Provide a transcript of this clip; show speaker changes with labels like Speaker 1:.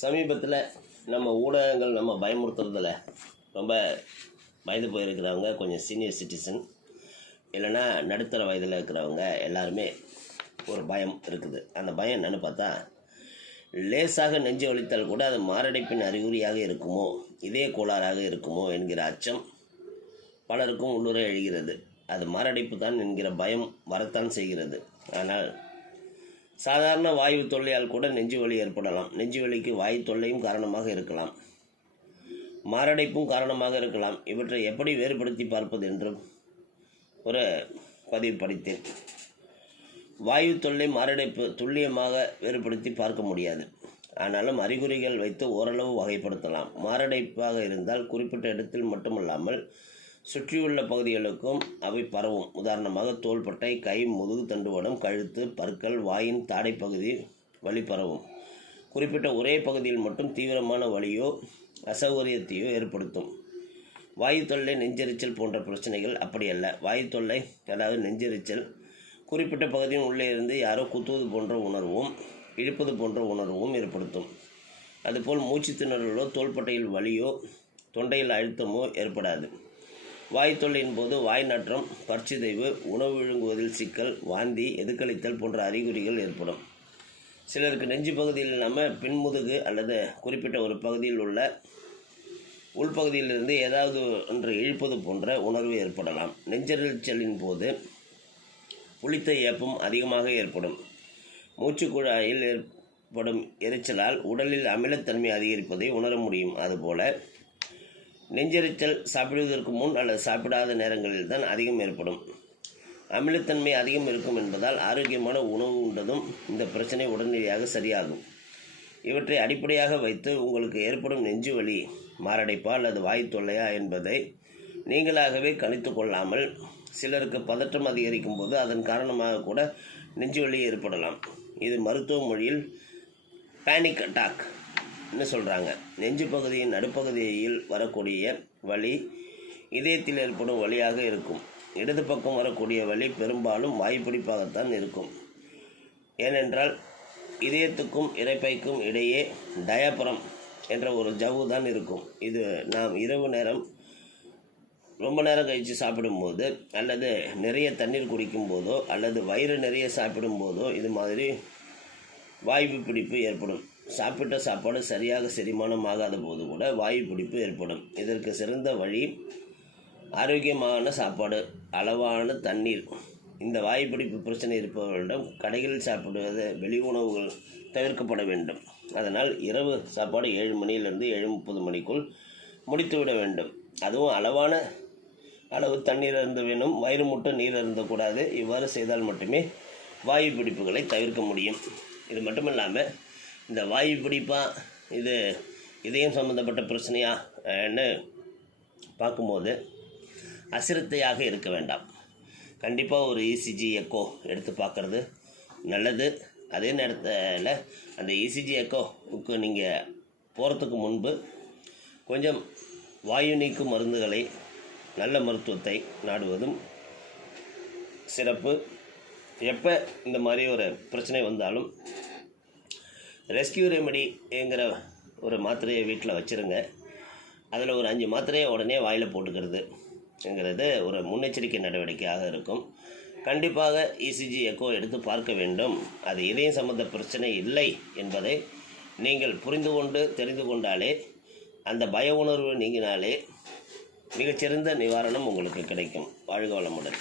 Speaker 1: சமீபத்தில் நம்ம ஊடகங்கள் நம்ம பயமுறுத்துறதுல ரொம்ப வயது போயிருக்கிறவங்க கொஞ்சம் சீனியர் சிட்டிசன் இல்லைன்னா நடுத்தர வயதில் இருக்கிறவங்க எல்லாருமே ஒரு பயம் இருக்குது. அந்த பயம் என்னென்னு பார்த்தா லேசாக நெஞ்சு வலித்தால் கூட அது மாரடைப்பின் அறிகுறியாக இருக்குமோ இதே கோளாறாக இருக்குமோ என்கிற அச்சம் பலருக்கும் உள்ளூரே எழுகிறது. அது மாரடைப்பு தான் என்கிற பயம் வரத்தான் செய்கிறது. ஆனால் சாதாரண வாயு தொல்லையால் கூட நெஞ்சு வலி ஏற்படலாம். நெஞ்சு வலிக்கு வாயு தொல்லையும் காரணமாக இருக்கலாம். மாரடைப்பும் காரணமாக இருக்கலாம். இவற்றை எப்படி வேறுபடுத்தி பார்ப்பது என்றும் ஒரு பதிவு படித்தேன். வாயு தொல்லை மாரடைப்பு துல்லியமாக வேறுபடுத்தி பார்க்க முடியாது. ஆனாலும் அறிகுறிகள் வைத்து ஓரளவு வகைப்படுத்தலாம். மாரடைப்பாக இருந்தால் குறிப்பிட்ட இடத்தில் மட்டுமல்லாமல் சுற்றியுள்ள பகுதிகளுக்கும் அவை பரவும். உதாரணமாக தோள்பட்டை கை முதுகு தண்டுவடம் கழுத்து பற்கள் வாயின் தாடைப்பகுதி வலி பரவும். குறிப்பிட்ட ஒரே பகுதியில் மட்டும் தீவிரமான வலியோ அசௌகரியத்தையோ ஏற்படுத்தும். வாயு தொல்லை நெஞ்செரிச்சல் போன்ற பிரச்சனைகள் அப்படி அல்ல. வாயு தொல்லை அதாவது நெஞ்செரிச்சல் குறிப்பிட்ட பகுதியின் உள்ளே இருந்து யாரோ குத்துவது போன்ற உணர்வும் இழுப்பது போன்ற உணர்வும் ஏற்படுத்தும். அதுபோல் மூச்சு திணறலோ தோள்பட்டையில் வலியோ தொண்டையில் அழுத்தமோ ஏற்படாது. வாய் தொல்லையின் போது வாய் நாற்றம் பற்சிதைவு உணவு விழுங்குவதில் சிக்கல் வாந்தி எதுக்களித்தல் போன்ற அறிகுறிகள் ஏற்படும். சிலருக்கு நெஞ்சு பகுதியில் இல்லாமல் பின்முதுகு அல்லது குறிப்பிட்ட ஒரு பகுதியில் உள்ள உள்பகுதியிலிருந்து ஏதாவது ஒன்று இழுப்பது போன்ற உணர்வு ஏற்படலாம். நெஞ்செரிச்சலின் போது புளித்த ஏப்பம் அதிகமாக ஏற்படும். மூச்சுக்குழாயில் ஏற்படும் எரிச்சலால் உடலில் அமிலத்தன்மை அதிகரிப்பதை உணர முடியும். அதுபோல நெஞ்செரிச்சல் சாப்பிடுவதற்கு முன் அல்லது சாப்பிடாத நேரங்களில் தான் அதிகம் ஏற்படும். அமிலத்தன்மை அதிகம் இருக்கும் என்பதால் ஆரோக்கியமான உணவு உண்டதும் இந்த பிரச்சனை உடனடியாக சரியாகும். இவற்றை அடிப்படையாக வைத்து உங்களுக்கு ஏற்படும் நெஞ்சு வலி மாரடைப்பா அல்லது வாய் தொல்லையா என்பதை நீங்களாகவே கணித்து கொள்ளாமல் சிலருக்கு பதற்றம் அதிகரிக்கும் போது அதன் காரணமாக கூட நெஞ்சு வலி ஏற்படலாம். இது மருத்துவ மொழியில் பேனிக் அட்டாக் சொல்கிறாங்க நெஞ்சு பகுதியின் நடுப்பகுதியில் வரக்கூடிய வலி இதயத்தில் ஏற்படும் வழியாக இருக்கும். இடது பக்கம் வரக்கூடிய வலி பெரும்பாலும் வாய்ப்பிடிப்பாகத்தான் இருக்கும். ஏனென்றால் இதயத்துக்கும் இறைப்பைக்கும் இடையே டயபுரம் என்ற ஒரு ஜவ்வு தான் இருக்கும். இது நாம் இரவு நேரம் ரொம்ப நேரம் கழித்து சாப்பிடும்போது அல்லது நிறைய தண்ணீர் குடிக்கும் போதோ அல்லது வயிறு நிறைய சாப்பிடும் போதோ இது மாதிரி வாய்ப்பு பிடிப்பு ஏற்படும். சாப்பிட்ட சாப்பாடு சரியாக செரிமானம் ஆகாத போது கூட வாயு பிடிப்பு ஏற்படும். இதற்கு சிறந்த வழி ஆரோக்கியமான சாப்பாடு அளவான தண்ணீர். இந்த வாயு பிடிப்பு பிரச்சனை இருப்பவர்களிடம் கடைகளில் சாப்பிடுவது வெளி உணவுகள் தவிர்க்கப்பட வேண்டும். அதனால் இரவு சாப்பாடு ஏழு மணியிலிருந்து ஏழு முப்பது மணிக்குள் முடித்துவிட வேண்டும். அதுவும் அளவான அளவு தண்ணீர் அருந்த வேணும். வயிறு முட்டை நீர் அருந்தக்கூடாது. இவ்வாறு செய்தால் மட்டுமே வாயு பிடிப்புகளை தவிர்க்க முடியும். இது மட்டும் இல்லாமல் இந்த வாயு பிடிப்பா இது இதயம் சம்மந்தப்பட்ட பிரச்சனையான்னு பார்க்கும்போது அசிரத்தையாக இருக்க வேண்டாம். கண்டிப்பாக ஒரு இசிஜி எக்கோ எடுத்து பார்க்குறது நல்லது. அதே நேரத்தில் அந்த இசிஜி எக்கோவுக்கு நீங்கள் போகிறதுக்கு முன்பு கொஞ்சம் வாயு நீக்கும் மருந்துகளை நல்ல மருத்துவத்தை நாடுவதும் சிறப்பு. எப்போ இந்த மாதிரி ஒரு பிரச்சனை வந்தாலும் ரெஸ்கியூ ரெமெடிங்கிற ஒரு மாத்திரையை வீட்டில் வச்சுருங்க. அதில் ஒரு அஞ்சு மாத்திரையை உடனே வாயில் போட்டுக்கிறதுங்கிறது ஒரு முன்னெச்சரிக்கை நடவடிக்கையாக இருக்கும். கண்டிப்பாக இசிஜி எக்கோ எடுத்து பார்க்க வேண்டும். அது இதயம் சம்பந்த பிரச்சனை இல்லை என்பதை நீங்கள் புரிந்து கொண்டு தெரிந்து கொண்டாலே அந்த பய உணர்வு நீங்கினாலே மிகச்சிறந்த நிவாரணம் உங்களுக்கு கிடைக்கும். வாழ்க வளமுடன்.